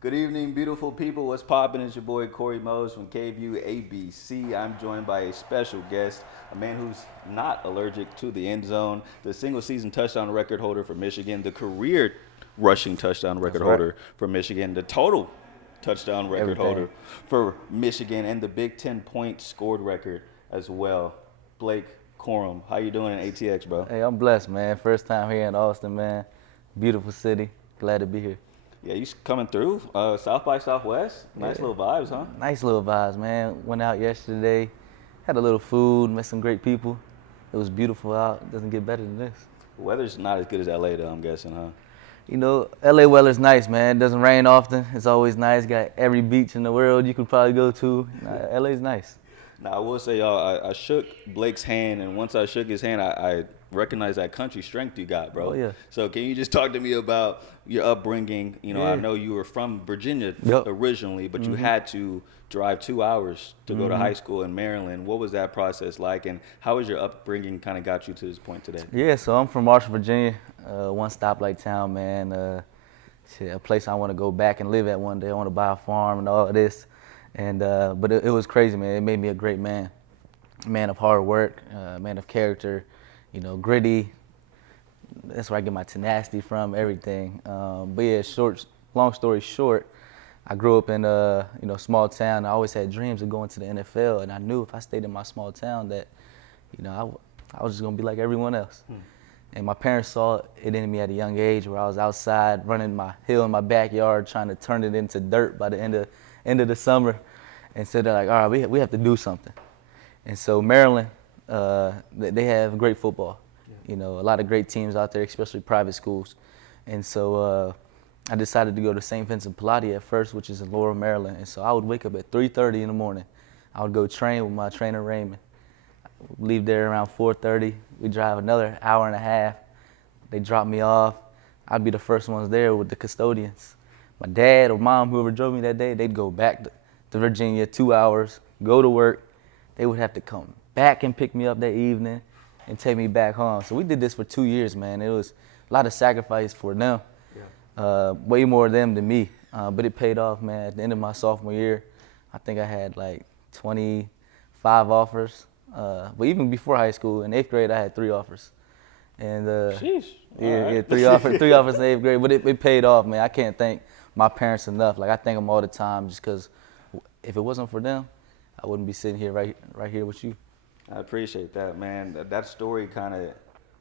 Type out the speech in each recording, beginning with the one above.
Good evening, beautiful people. What's poppin'? It's your boy Cory Mose from KVU ABC. I'm joined by a special guest, a man who's not allergic to the end zone, the single season touchdown record holder for Michigan, the career rushing touchdown That's record right. holder for Michigan, the total touchdown record Everything. holder for Michigan, and the Big Ten points scored record as well. Blake Corum, how you doing in ATX, bro? Hey, I'm blessed, man. First time here in Austin, man. Beautiful city. Glad to be here. Yeah, you coming through South by Southwest? Nice Yeah. little vibes, huh? Nice little vibes, man. Went out yesterday, had a little food, met some great people. It was beautiful out. Doesn't get better than this. Weather's not as good as LA though, I'm guessing, huh? LA weather's nice, man. It doesn't rain often. It's always nice. Got every beach in the world you could probably go to. LA's nice. Now I will say, y'all, I shook Blake's hand, and once I shook his hand, I recognized that country strength you got, bro. Oh, yeah. So can you just talk to me about your upbringing? I Yeah. know you were from Virginia Yep. originally, but you had to drive 2 hours to go to high school in Maryland. What was that process like, and how has your upbringing kind of got you to this point today? Yeah, so I'm from Marshall, Virginia. One stoplight town, man. A place I want to go back and live at one day. I want to buy a farm and all of this. But it was crazy, man. It made me a great man. A man of hard work, man of character, gritty. That's where I get my tenacity from, everything. But yeah, long story short, I grew up in a small town. I always had dreams of going to the NFL, and I knew if I stayed in my small town that, I was just gonna be like everyone else. And my parents saw it in me at a young age, where I was outside running my hill in my backyard, trying to turn it into dirt by the end of the summer. And so they're like, all right, we have to do something. And so Maryland, they have great football. A lot of great teams out there, especially private schools. And so I decided to go to St. Vincent Pallotti at first, which is in Laurel, Maryland. And so I would wake up at 3:30 in the morning. I would go train with my trainer, Raymond. Leave there around 4:30. We drive another hour and a half. They drop me off. I'd be the first ones there with the custodians. My dad or mom, whoever drove me that day, they'd go back to Virginia, 2 hours, go to work. They would have to come back and pick me up that evening and take me back home. So we did this for 2 years, man. It was a lot of sacrifice for them, way more of them than me. But it paid off, man. At the end of my sophomore year, I think I had like 25 offers. But even before high school, in 8th grade, I had 3 offers. And Sheesh. yeah, All yeah, right. three offers in 8th grade. But it paid off, man. I can't thank my parents enough. Like, I thank them all the time, just because if it wasn't for them, I wouldn't be sitting here right here with you. I appreciate that, man. That story kind of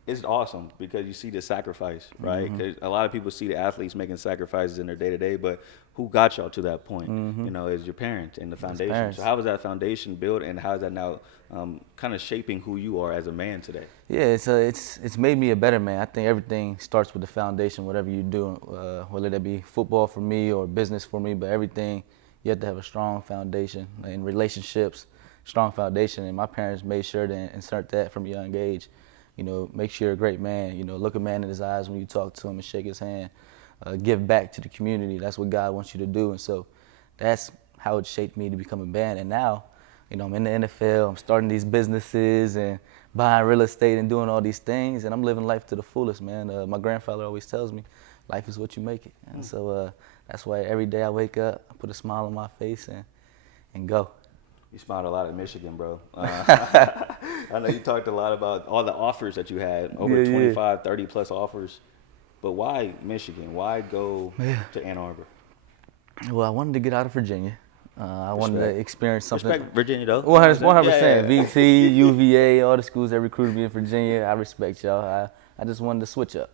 is awesome because you see the sacrifice, right? 'Cause a lot of people see the athletes making sacrifices in their day to day, but who got y'all to that point? Is your parents and the foundation. parents. So how was that foundation built, and how is that now kind of shaping who you are as a man today? Yeah, it's made me a better man. I think everything starts with the foundation, whatever you do, whether that be football for me or business for me, but everything, you have to have a strong foundation in relationships, strong foundation. And my parents made sure to insert that from a young age. Make sure you're a great man. Look a man in his eyes when you talk to him and shake his hand. Give back to the community. That's what God wants you to do. And so that's how it shaped me to become a man. And now, I'm in the NFL. I'm starting these businesses and buying real estate and doing all these things. And I'm living life to the fullest, man. My grandfather always tells me, life is what you make it. And so that's why every day I wake up, I put a smile on my face and go. You smiled a lot at Michigan, bro. I know you talked a lot about all the offers that you had, over Yeah. 25, 30 plus offers. But why Michigan? Why go to Ann Arbor? Well, I wanted to get out of Virginia. I wanted to Respect. experience something. Respect Virginia, though. 100%. Yeah. VT, UVA, all the schools that recruited me in Virginia. I respect y'all. I just wanted to switch up.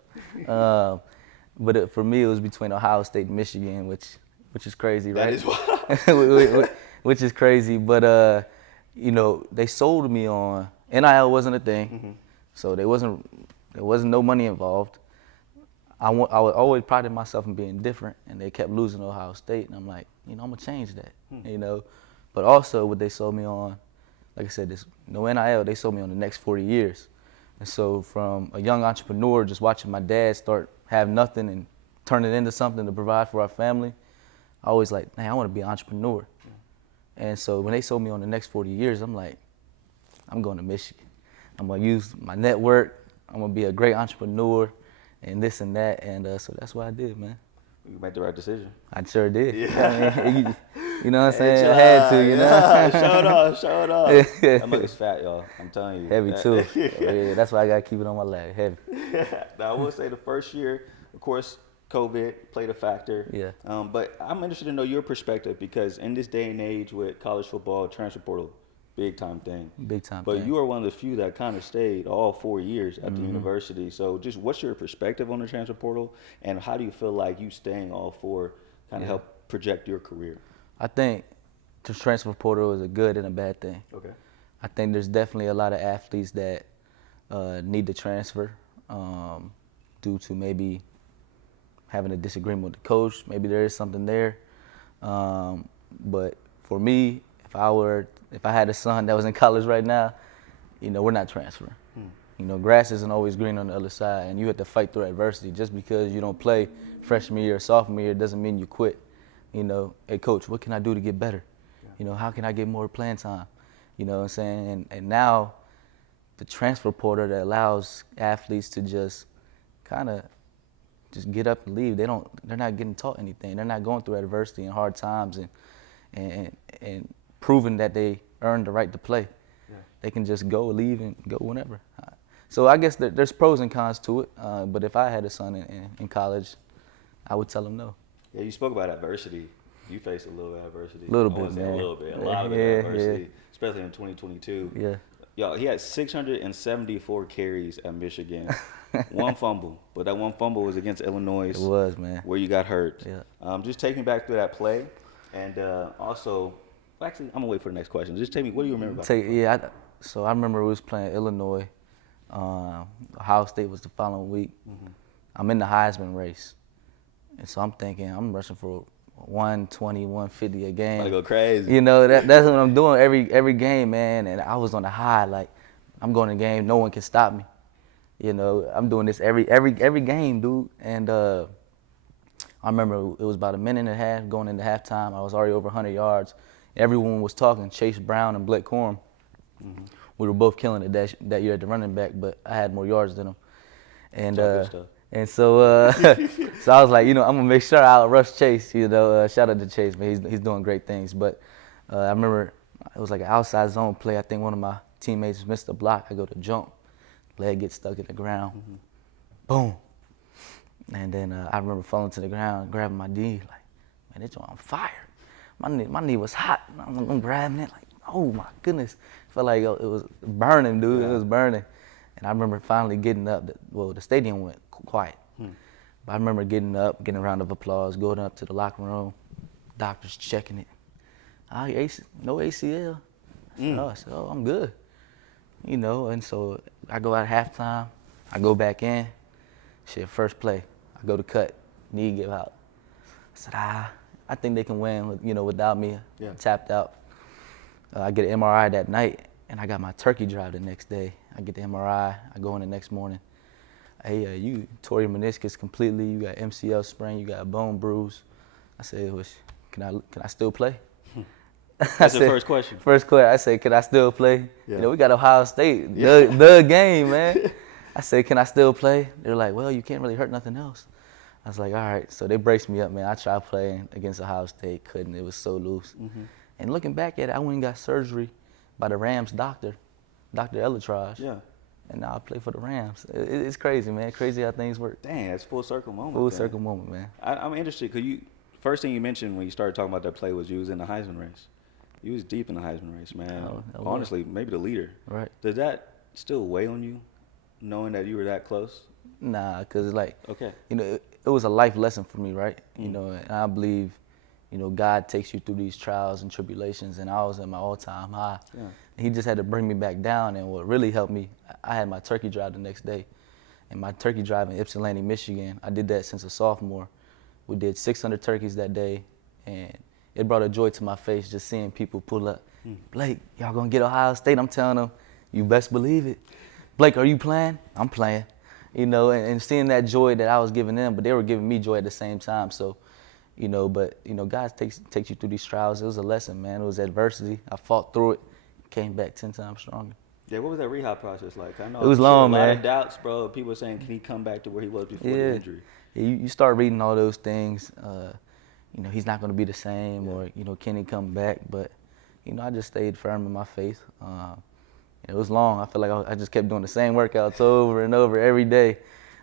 But for me, it was between Ohio State and Michigan, which is crazy, That right? is why. Which is crazy. But they sold me on NIL wasn't a thing, so there wasn't no money involved. I would always prided myself in being different, and they kept losing to Ohio State, and I'm like, I'm gonna change that, But also, what they sold me on, like I said, this no NIL, they sold me on the next 40 years. And so, from a young entrepreneur, just watching my dad start have nothing and turn it into something to provide for our family, I always like, man, I want to be an entrepreneur. And so, when they sold me on the next 40 years, I'm like, I'm going to Michigan. I'm gonna use my network. I'm gonna be a great entrepreneur. And this and that, and so that's what I did, man. You made the right decision. I sure did. Yeah. I mean, you know what I'm Hey, saying? I had to, you know. yeah. Show it off, show it off. That mug is fat, y'all. I'm telling you. Heavy too. Yeah. Yeah, that's why I gotta keep it on my lap. Heavy. Now, I will say the first year, of course, COVID played a factor. Yeah. But I'm interested to know your perspective because in this day and age with college football, transfer portal, big time thing. Big time But thing. you are one of the few that kind of stayed all 4 years at the university. So just what's your perspective on the transfer portal and how do you feel like you staying all 4 kind of help project your career? I think the transfer portal is a good and a bad thing. Okay. I think there's definitely a lot of athletes that need to transfer due to maybe having a disagreement with the coach. Maybe there is something there. But for me, if I had a son that was in college right now, you know, we're not transferring. You know, grass isn't always green on the other side, and you have to fight through adversity. Just because you don't play freshman year or sophomore year doesn't mean you quit. You know, hey, coach, what can I do to get better? You know, how can I get more playing time? You know what I'm saying? And now the transfer portal that allows athletes to just kind of just get up and leave. They're not getting taught anything. They're not going through adversity and hard times and proving that they earned the right to play. Yeah. They can just go, leave, and go whenever. So I guess there's pros and cons to it. But if I had a son in college, I would tell him no. Yeah, you spoke about adversity. You faced a little bit of adversity. A little bit, man. A little bit. A lot of adversity, especially in 2022. Yeah. Yo, he had 674 carries at Michigan. One fumble. But that one fumble was against Illinois. It was, man. Where you got hurt. Yeah. Just take me back to that play. And also, actually, I'm going to wait for the next question. Just tell me, what do you remember about that? So I remember we was playing Illinois. Ohio State was the following week. I'm in the Heisman race. And so I'm thinking, I'm rushing for 120, 150 a game. I'm gonna go crazy. You know, that's what I'm doing every game, man. And I was on the high, like, I'm going to game, no one can stop me. You know, I'm doing this every game, dude. And I remember it was about a minute and a half going into halftime. I was already over 100 yards. Everyone was talking, Chase Brown and Blake Corum. We were both killing it that year at the running back, but I had more yards than them. And so so I was like, you know, I'm gonna make sure I'll rush Chase. You know, shout out to Chase, man. He's doing great things. But I remember it was like an outside zone play. I think one of my teammates missed a block. I go to jump, leg gets stuck in the ground, boom. And then I remember falling to the ground, grabbing my knee, like, man, it's on fire. My knee was hot. I'm grabbing it, like, oh my goodness. Felt like it was burning, dude. It was burning. And I remember finally getting up. The stadium went quiet. But I remember getting up, getting a round of applause, going up to the locker room, doctors checking it. No ACL. I said, oh, I'm good. You know, and so I go out at halftime. I go back in. First play. I go to cut. Knee give out. I said, I think they can win, you know, without me. Yeah. Tapped out. I get an MRI that night, and I got my turkey drive the next day. I get the MRI. I go in the next morning. Hey, you tore your meniscus completely. You got MCL sprain. You got a bone bruise. I said, can I still play? That's the first question. First question. I said, can I still play? Yeah. You know, we got Ohio State, the game, man. I said, can I still play? They're like, well, you can't really hurt nothing else. I was like, all right. So they braced me up, man. I tried playing against Ohio State, couldn't. It was so loose. And looking back at it, I went and got surgery by the Rams doctor, Dr. Elatraj. Yeah. And now I play for the Rams. It's crazy, man. Crazy how things work. Dang, that's full circle moment. Full circle moment, man. I'm interested because first thing you mentioned when you started talking about that play was you was in the Heisman race. You was deep in the Heisman race, man. Honestly, maybe the leader. Right. Does that still weigh on you, knowing that you were that close? Nah, because like, okay, you know, it was a life lesson for me, right? You know, and I believe, you know, God takes you through these trials and tribulations, and I was at my all-time high. Yeah. He just had to bring me back down, and what really helped me, I had my turkey drive the next day, and my turkey drive in Ypsilanti, Michigan, I did that since a sophomore. We did 600 turkeys that day, and it brought a joy to my face just seeing people pull up. Blake, y'all gonna get Ohio State? I'm telling them, you best believe it. Blake, are you playing? I'm playing. You know, and seeing that joy that I was giving them, but they were giving me joy at the same time. So, you know, but, you know, God takes you through these trials. It was a lesson, man. It was adversity. I fought through it, came back 10 times stronger. Yeah, what was that rehab process like? I know It was a long, lot man. of doubts, bro. People were saying, can he come back to where he was before the Yeah, injury? yeah, you start reading all those things. He's not going to be the same, Yeah. or can he come back? But I just stayed firm in my faith. It was long. I feel like I just kept doing the same workouts over and over every day.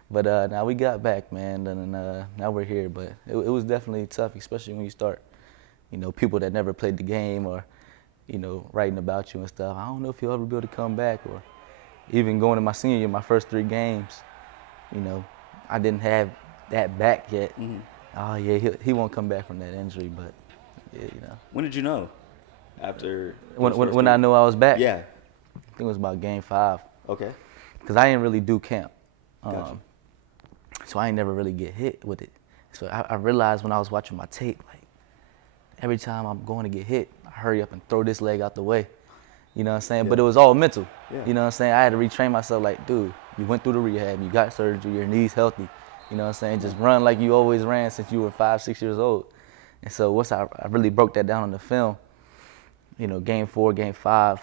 But now we got back, man, and now we're here. But it was definitely tough, especially when you start, people that never played the game or, writing about you and stuff. I don't know if you'll ever be able to come back, or even going to my senior year, my first 3 games, I didn't have that back yet. Mm-hmm. Oh yeah, he won't come back from that injury, but yeah, When did you know? After when I knew I was back, Yeah. I think it was about game 5, Okay. because I didn't really do camp, Gotcha. so I ain't never really get hit with it. So I realized when I was watching my tape, like every time I'm going to get hit, I hurry up and throw this leg out the way. You know what I'm saying? Yeah. But it was all mental. Yeah. You know what I'm saying? I had to retrain myself like, dude, you went through the rehab, you got surgery, your knee's healthy. You know what I'm saying? Just run like you always ran since you were 5, 6 years old. And so once I really broke that down on the film, game 4, game 5,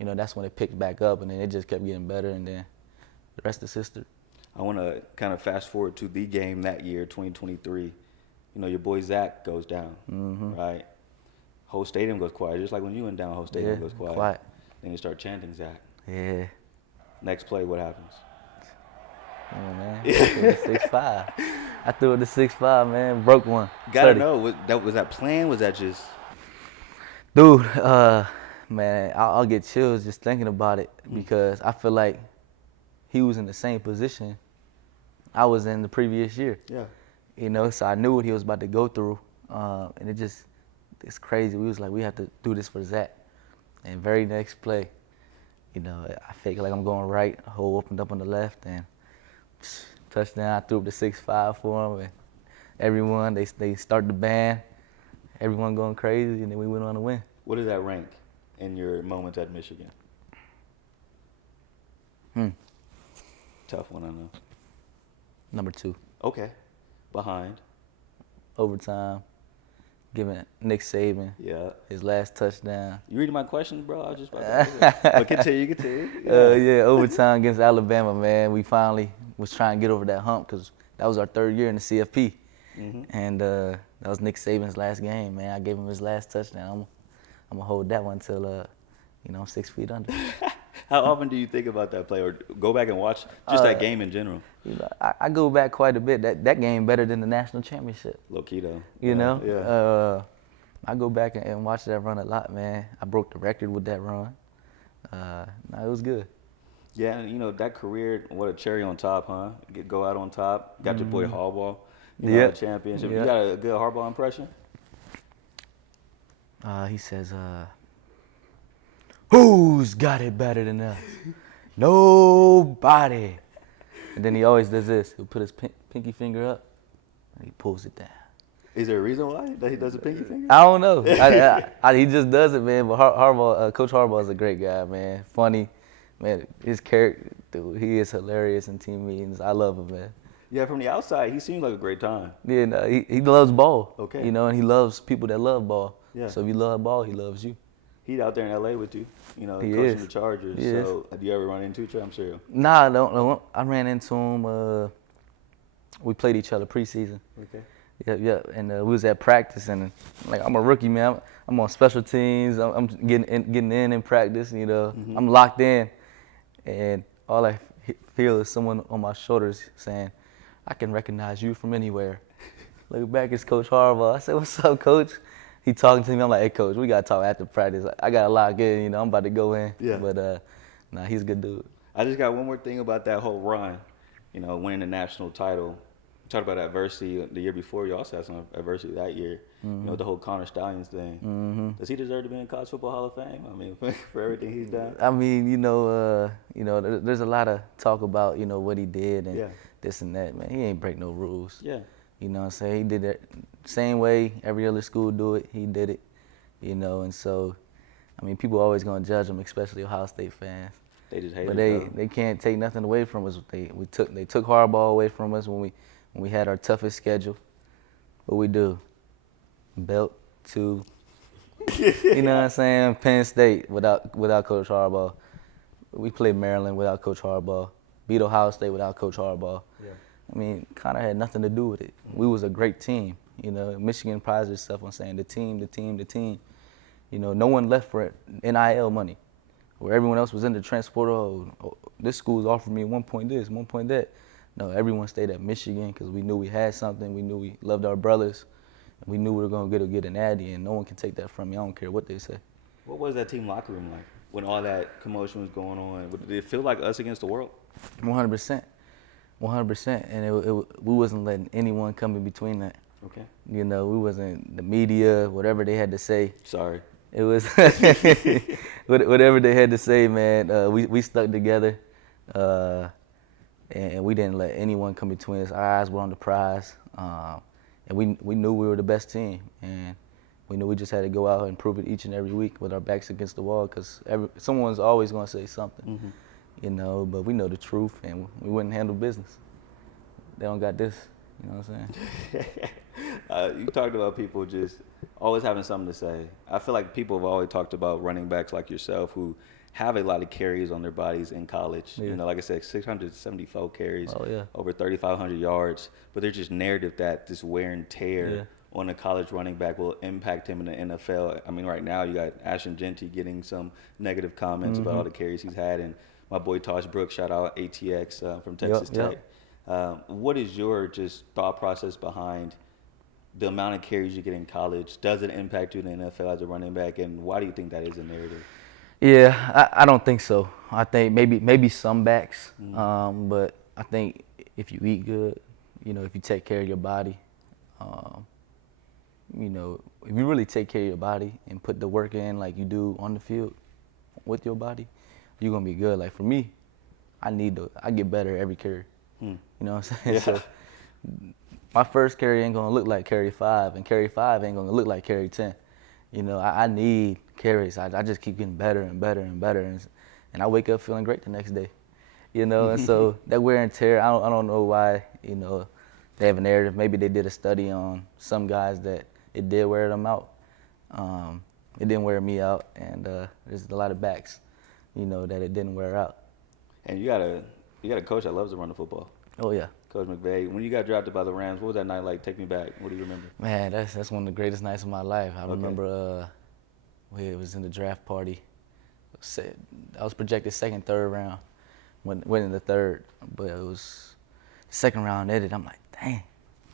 that's when it picked back up, and then it just kept getting better, and then the rest is history. I want to kind of fast forward to the game that year, 2023. Your boy Zach goes down, right? Whole stadium goes quiet, just like when you went down, whole stadium goes quiet. Then you start chanting Zach. Yeah. Next play, what happens? Oh, man. I threw it to 6'5". I threw it to 6'5", man. Broke one. Gotta 30. know, was that planned? Was that just? Dude, man, I'll get chills just thinking about it, because I feel like he was in the same position I was in the previous year. Yeah. So I knew what he was about to go through, and it's crazy. We was like, we have to do this for Zach. And very next play, I fake like I'm going right, hole opened up on the left, and touchdown. I threw up the 6'5" for him, and everyone, they started the band, everyone going crazy, and then we went on to win. What does that rank in your moments at Michigan? Tough one, I know. Number 2. Okay. Behind. Overtime, giving Nick Saban Yeah. his last touchdown. You reading my questions, bro? I was just about to ask it. But continue. Yeah, overtime against Alabama, man. We finally was trying to get over that hump, because that was our 3rd year in the CFP. And that was Nick Saban's last game, man. I gave him his last touchdown. I'm going to hold that one till, I'm 6 feet under. How often do you think about that play, or go back and watch just that game in general? I go back quite a bit. That game better than the national championship. Low key though. Yeah. I go back and watch that run a lot, man. I broke the record with that run. It was good. Yeah, and that career, what a cherry on top, huh? Go out on top. Got your boy Harbaugh, the championship. Yep. You got a good Harbaugh impression? He says, who's got it better than us? Nobody. And then he always does this. He'll put his pinky finger up, and he pulls it down. Is there a reason why that he does a pinky finger? I don't know. He just does it, man. But Coach Harbaugh is a great guy, man. Funny, man. His character, dude, he is hilarious in team meetings. I love him, man. Yeah, from the outside, he seemed like a great time. Yeah, no, he loves ball. Okay. And he loves people that love ball. Yeah. So if you love ball, he loves you. He's out there in L.A. with you, He coaching is. the Chargers. He So do you ever run into each other? I'm sure. Nah, I don't. I ran into him. We played each other preseason. Okay. Yeah. And we was at practice, and like I'm a rookie, man. I'm on special teams. I'm getting in practice. I'm locked in, and all I feel is someone on my shoulders saying, "I can recognize you from anywhere." Look back, it's Coach Harbaugh. I said, "What's up, Coach?" He talking to me. I'm like, "Hey, Coach, we gotta talk after practice. I gotta lock in. I'm about to go in." Yeah. But he's a good dude. I just got one more thing about that whole run. Winning the national title. You talked about adversity the year before. You also had some adversity that year. The whole Connor Stallions thing. Does he deserve to be in the College Football Hall of Fame? I mean, for everything he's done. I mean, there's a lot of talk about what he did and this and that. Man, he ain't break no rules. Yeah. You know what I'm saying? He did it same way every other school do it. He did it. And so, I mean, people always gonna judge him, especially Ohio State fans. They just hate But him. they can't take nothing away from us. They took Harbaugh away from us when we had our toughest schedule. What we do? Belt to, you know what I'm saying? Penn State without Coach Harbaugh. we played Maryland without Coach Harbaugh, beat Ohio State without Coach Harbaugh. Yeah. I mean, kind of had nothing to do with it. We was a great team. You know, Michigan prides itself on saying the team, the team, the team. You know, no one left for NIL money, where everyone else was in the transporter. Oh, this school's offered me 1 point this, 1 point that. No, everyone stayed at Michigan because we knew we had something. We knew we loved our brothers. We knew we were going to get an Addy, and no one can take that from me. I don't care what they say. What was that team locker room like when all that commotion was going on? Did it feel like us against the world? 100%. 100%. And we wasn't letting anyone come in between that. Okay. You know, we wasn't the media, whatever they had to say. Sorry. It was whatever they had to say, man. We stuck together, and we didn't let anyone come between us. Our eyes were on the prize, and we knew we were the best team, and we knew we just had to go out and prove it each and every week with our backs against the wall, because someone's always going to say something, you know. But we know the truth, and we wouldn't handle business. They don't got this, you know what I'm saying? You talked about people just always having something to say. I feel like people have always talked about running backs like yourself who have a lot of carries on their bodies in college. Yeah. You know, like I said, 674 carries, Oh, yeah. over 3,500 yards. But there's just narrative that this wear and tear on a college running back will impact him in the NFL. I mean, right now you got Ashton Genty getting some negative comments about all the carries he's had, and my boy Tosh Brooks, shout out ATX from Texas Tech. What is your just thought process behind the amount of carries you get in college? Does it impact you in the NFL as a running back, and why do you think that is a narrative? Yeah, I don't think so. I think maybe some backs, but I think if you eat good, you know, if you take care of your body, you know, if you really take care of your body and put the work in like you do on the field with your body, you're gonna be good. Like for me, I get better every carry. You know what I'm saying? Yeah. So my first carry ain't gonna look like carry 5, and carry 5 ain't gonna look like carry 10. You know, I need carries. I just keep getting better and better and better, and I wake up feeling great the next day. You know, and so that wear and tear, I don't know why, you know, they have a narrative. Maybe they did a study on some guys that it did wear them out. It didn't wear me out, and there's a lot of backs, you know, that it didn't wear out. And you got a coach that loves to run the football. Oh yeah. Coach McVay. When you got drafted by the Rams, what was that night like? Take me back. What do you remember? Man, that's one of the greatest nights of my life. I remember it was in the draft party. I was projected second, third round, winning the third, but it was the second round ended. I'm like, dang,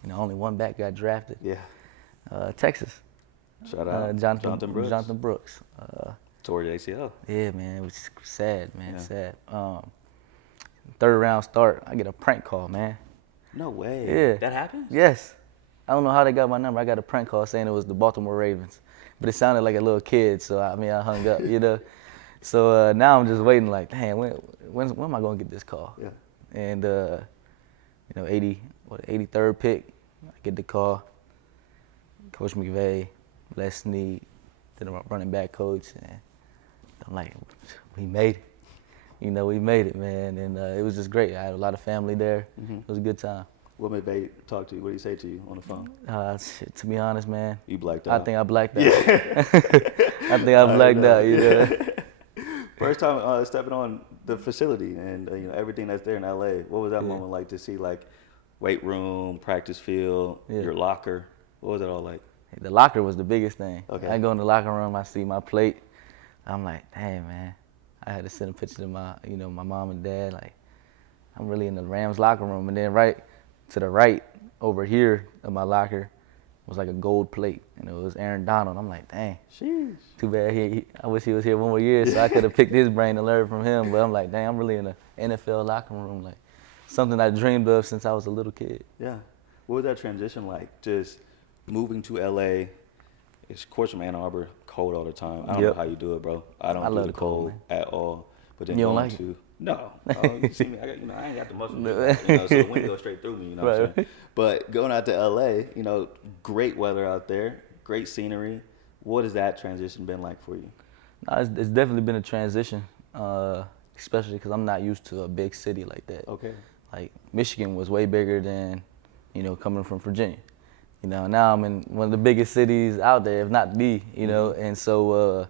you know, only one back got drafted. Yeah. Texas. Shout out Jonathan Brooks. Jonathan Brooks. Toward ACL. Yeah, man, it was sad, man, sad. Third round start, I get a prank call, man. No way. Yeah. That happened? Yes. I don't know how they got my number. I got a prank call saying it was the Baltimore Ravens, but it sounded like a little kid, so I hung up, you know. So now I'm just waiting, like, dang, when am I gonna get this call? Yeah. And you know, 83rd pick, I get the call. Coach McVay, Les Snead, then the running back coach, and I'm like, we made it. You know, we made it, man, and it was just great. I had a lot of family there. It was a good time. What McVay talk to you? What did he say to you on the phone? Shit, to be honest, man, You blacked out. I think I blacked out. Yeah. I think I blacked out, you know. First time stepping on the facility and you know everything that's there in LA. What was that moment like to see, like weight room, practice field, your locker? What was it all like? The locker was the biggest thing. Okay. I go in the locker room, I see my plate. I'm like, damn, man. I had to send a picture to my mom and dad. Like, I'm really in the Rams locker room. And then right to the right over here of my locker was like a gold plate, and it was Aaron Donald. I'm like, dang. Sheesh. Too bad I wish he was here one more year so I could have picked his brain and learned from him. But I'm like, dang, I'm really in the NFL locker room. Like, something I dreamed of since I was a little kid. Yeah. What was that transition like? Just moving to LA. It's of course from Ann Arbor, cold all the time. I don't know how you do it, bro. I don't do love the the cold, cold man. at all. But then You don't going like to it? no, you see me. I ain't got the muscle, so the wind goes straight through me. You know what I'm saying? But going out to LA, great weather out there, great scenery. What has that transition been like for you? It's definitely been a transition, especially because I'm not used to a big city like that. Okay. Like, Michigan was way bigger than, coming from Virginia. Now I'm in one of the biggest cities out there, if not the, and so,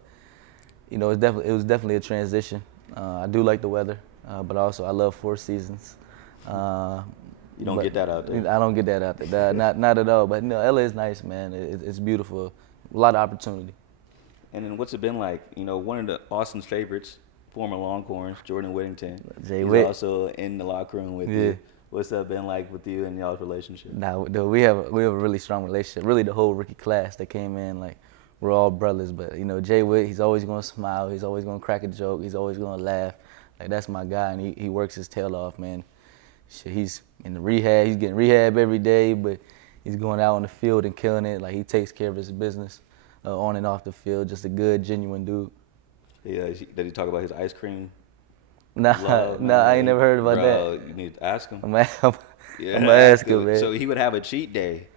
it was definitely a transition. I do like the weather, but also I love four seasons. You don't get that out there. I don't get that out there. Not at all. But no, LA is nice, man. It's beautiful. A lot of opportunity. And then what's it been like? You know, one of the Austin's favorites, former Longhorns, Jordan Whittington. Jay He's Witt. also in the locker room with you. What's that been like with you and y'all's relationship? Nah, we have a really strong relationship. Really, the whole rookie class that came in, like, we're all brothers. But you know, Jay Witt, he's always gonna smile. He's always gonna crack a joke. He's always gonna laugh. Like, that's my guy, and he works his tail off, man. Shit, he's in the rehab. He's getting rehab every day, but he's going out on the field and killing it. Like, he takes care of his business on and off the field. Just a good, genuine dude. Yeah, did he talk about his ice cream? Nah, I ain't never heard about Bro, that. you need to ask him. I'm gonna Yeah, ask him, man. So he would have a cheat day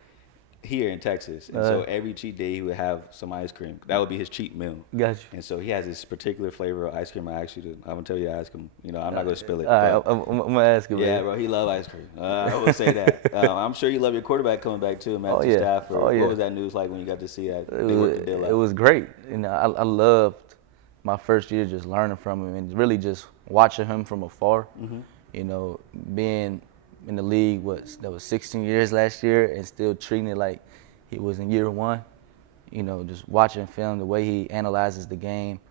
here in Texas, and so every cheat day he would have some ice cream. That would be his cheat meal. Got you. And so he has this particular flavor of ice cream. I'm gonna tell you to ask him. You know, I'm not gonna spill it. All right, I'm gonna ask him. Yeah, man. bro, he love ice cream. I will say that. I'm sure you love your quarterback coming back too, Matthew yeah. Stafford. Oh, yeah. What was that news like when you got to see that? It was great. You know, I loved my first year just learning from him and really just watching him from afar. Mm-hmm. You know, being in the league that was 16 years last year and still treating it like he was in year one. You know, just watching film, the way he analyzes the game,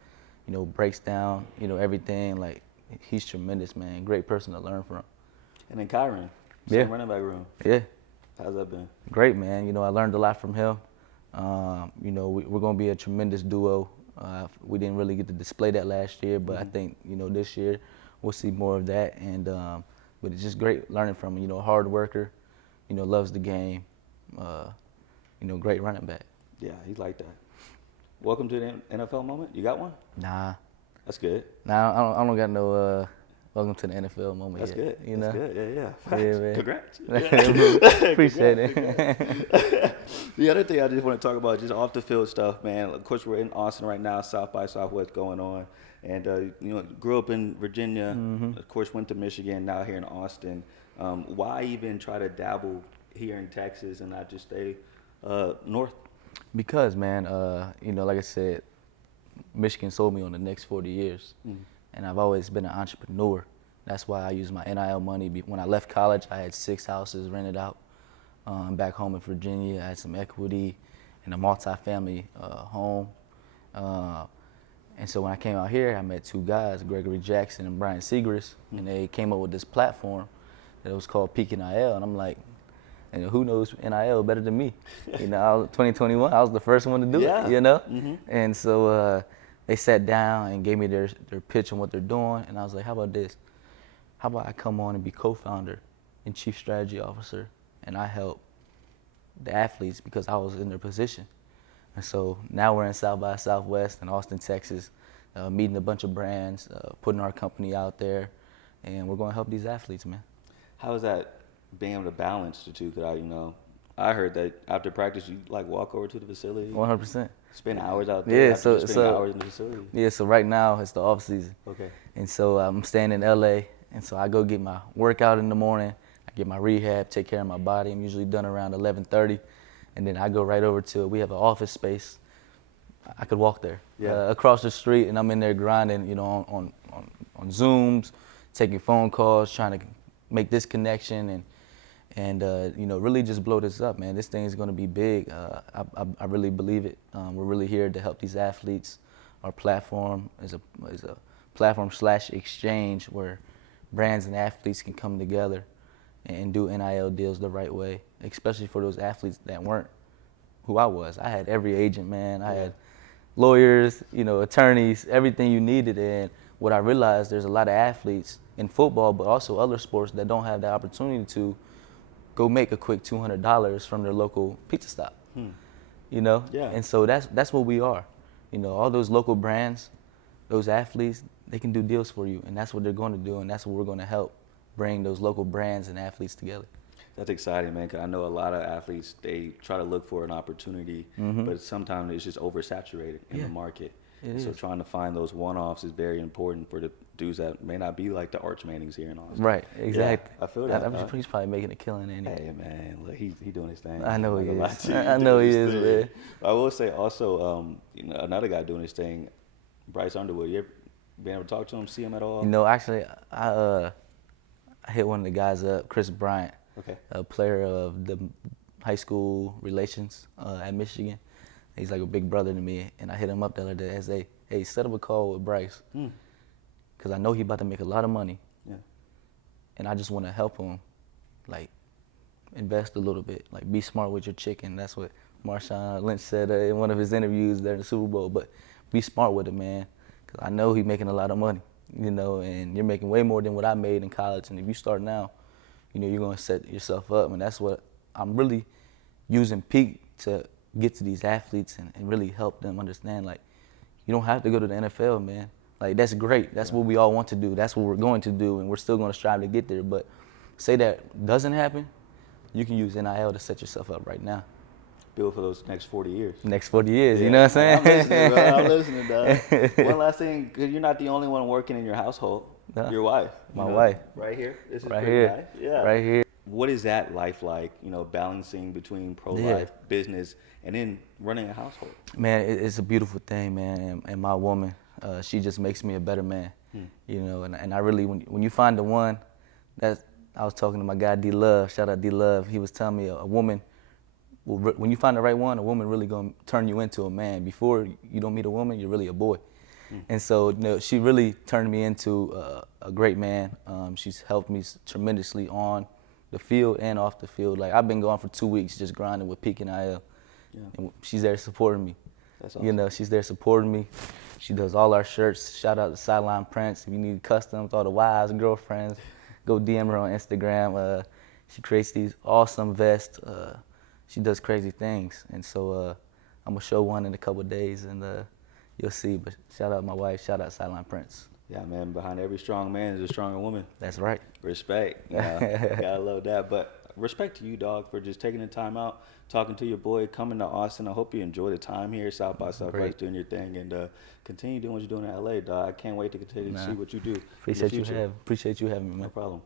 you know, breaks down, you know, everything. Like, he's tremendous, man. Great person to learn from. And then Kyron, Yeah. same running back room. Yeah. How's that been? Great, man. You know, I learned a lot from him. You know, we're going to be a tremendous duo. We didn't really get to display that last year, but I think, you know, this year we'll see more of that. And but it's just great learning from him. You know, hard worker, you know, loves the game. You know, great running back. Yeah, he's like that. Welcome to the NFL moment. You got one? Nah, That's good. I don't got no welcome to the NFL moment That's yet. good. You know? That's good. Yeah. Yeah, man. Congrats. Appreciate it. The other thing I just want to talk about, just off the field stuff, man. Of course, we're in Austin right now, South by Southwest going on, and you know, grew up in Virginia. Mm-hmm. Of course, went to Michigan. Now here in Austin. Why even try to dabble here in Texas and not just stay north? Because, man, you know, like I said, Michigan sold me on the next 40 years. And I've always been an entrepreneur. That's why I use my NIL money. When I left college, I had 6 houses rented out. Back home in Virginia, I had some equity in a multi-family home. And so when I came out here, I met 2 guys, Gregory Jackson and Brian Segrist, and they came up with this platform that was called Peak NIL. And I'm like, and who knows NIL better than me? You know, 2021, I was the first one to do it, you know? And so they sat down and gave me their pitch on what they're doing. And I was like, how about this? How about I come on and be co-founder and chief strategy officer, and I help the athletes because I was in their position. And so now we're in South by Southwest in Austin, Texas, meeting a bunch of brands, putting our company out there, and we're going to help these athletes, man. How is that being able to balance the two? Because I heard that after practice you like walk over to the facility. 100%. Spend hours out there. Yeah, so hours in the facility. Yeah, so right now it's the off season. Okay. And so I'm staying in LA, and so I go get my workout in the morning. I get my rehab, take care of my body. I'm usually done around 11:30, and then I go right over to we have an office space. I could walk there across the street, and I'm in there grinding, you know, on Zooms, taking phone calls, trying to make this connection and you know, really just blow this up, man. This thing is going to be big. I really believe it. We're really here to help these athletes. Our platform is a platform / exchange where brands and athletes can come together and do NIL deals the right way, especially for those athletes that weren't who I was. I had every agent, man. I had lawyers, you know, attorneys, everything you needed. And what I realized, there's a lot of athletes in football, but also other sports that don't have the opportunity to go make a quick $200 from their local pizza stop. You know? Yeah. And so that's what we are. You know, all those local brands, those athletes, they can do deals for you, and that's what they're going to do, and that's what we're going to help bring those local brands and athletes together. That's exciting, man, because I know a lot of athletes, they try to look for an opportunity, but sometimes it's just oversaturated in the market. So trying to find those one-offs is very important for the dudes that may not be like the Arch Mannings here in Austin. Right, exactly. Yeah, I feel that. He's probably making a killing, ain't he? Hey, man, look, he's doing his thing. I know he Like, is. I know he is, man. I will say also, you know, another guy doing his thing, Bryce Underwood. Been able to talk to him, see him at all? You know, actually, I hit one of the guys up, Chris Bryant, Okay. a player of the high school relations at Michigan. He's like a big brother to me, and I hit him up the other day. I say, hey, set up a call with Bryce, because I know he about to make a lot of money, Yeah. and I just want to help him, like, invest a little bit, like, be smart with your chicken. That's what Marshawn Lynch said in one of his interviews there in the Super Bowl. But be smart with it, man, because I know he's making a lot of money, you know, and you're making way more than what I made in college. And if you start now, you know, you're going to set yourself up. And that's what I'm really using Peak to get to these athletes and really help them understand, like, you don't have to go to the NFL, man. Like, that's great. That's what we all want to do. That's what we're going to do, and we're still going to strive to get there. But say that doesn't happen, you can use NIL to set yourself up right now. Build for those next 40 years. Next 40 years, you know what I'm saying? I'm listening, bro. I'm listening, dog. One last thing, 'cause you're not the only one working in your household. No. Your wife. My wife. Right here. This is Right pretty here. nice. Yeah. Right here. What is that life like, you know, balancing between pro-life, business, and then running a household? Man, it's a beautiful thing, man. And my woman, she just makes me a better man, you know. And I really, when you find the one, I was talking to my guy D Love. Shout out D Love. He was telling me a woman, when you find the right one, a woman really gonna turn you into a man. Before you don't meet a woman, you're really a boy. And so, you know, she really turned me into a great man. She's helped me tremendously on the field and off the field. Like, I've been gone for 2 weeks just grinding with Peak and IL. Yeah. And she's there supporting me. That's awesome. You know, she's there supporting me. She does all our shirts. Shout out to Sideline Prints. If you need customs, all the wives and girlfriends, go DM her on Instagram. She creates these awesome vests. She does crazy things. And so I'm going to show one in a couple of days, and you'll see. But shout out my wife. Shout out Sideline Prints. Yeah, man, behind every strong man is a stronger woman. That's right. Respect. You know, gotta love that. But respect to you, dog, for just taking the time out, talking to your boy, coming to Austin. I hope you enjoy the time here, South by Southwest, doing your thing, and continue doing what you're doing in LA, dog. I can't wait to continue to see what you do. Appreciate you having me, man. No problem.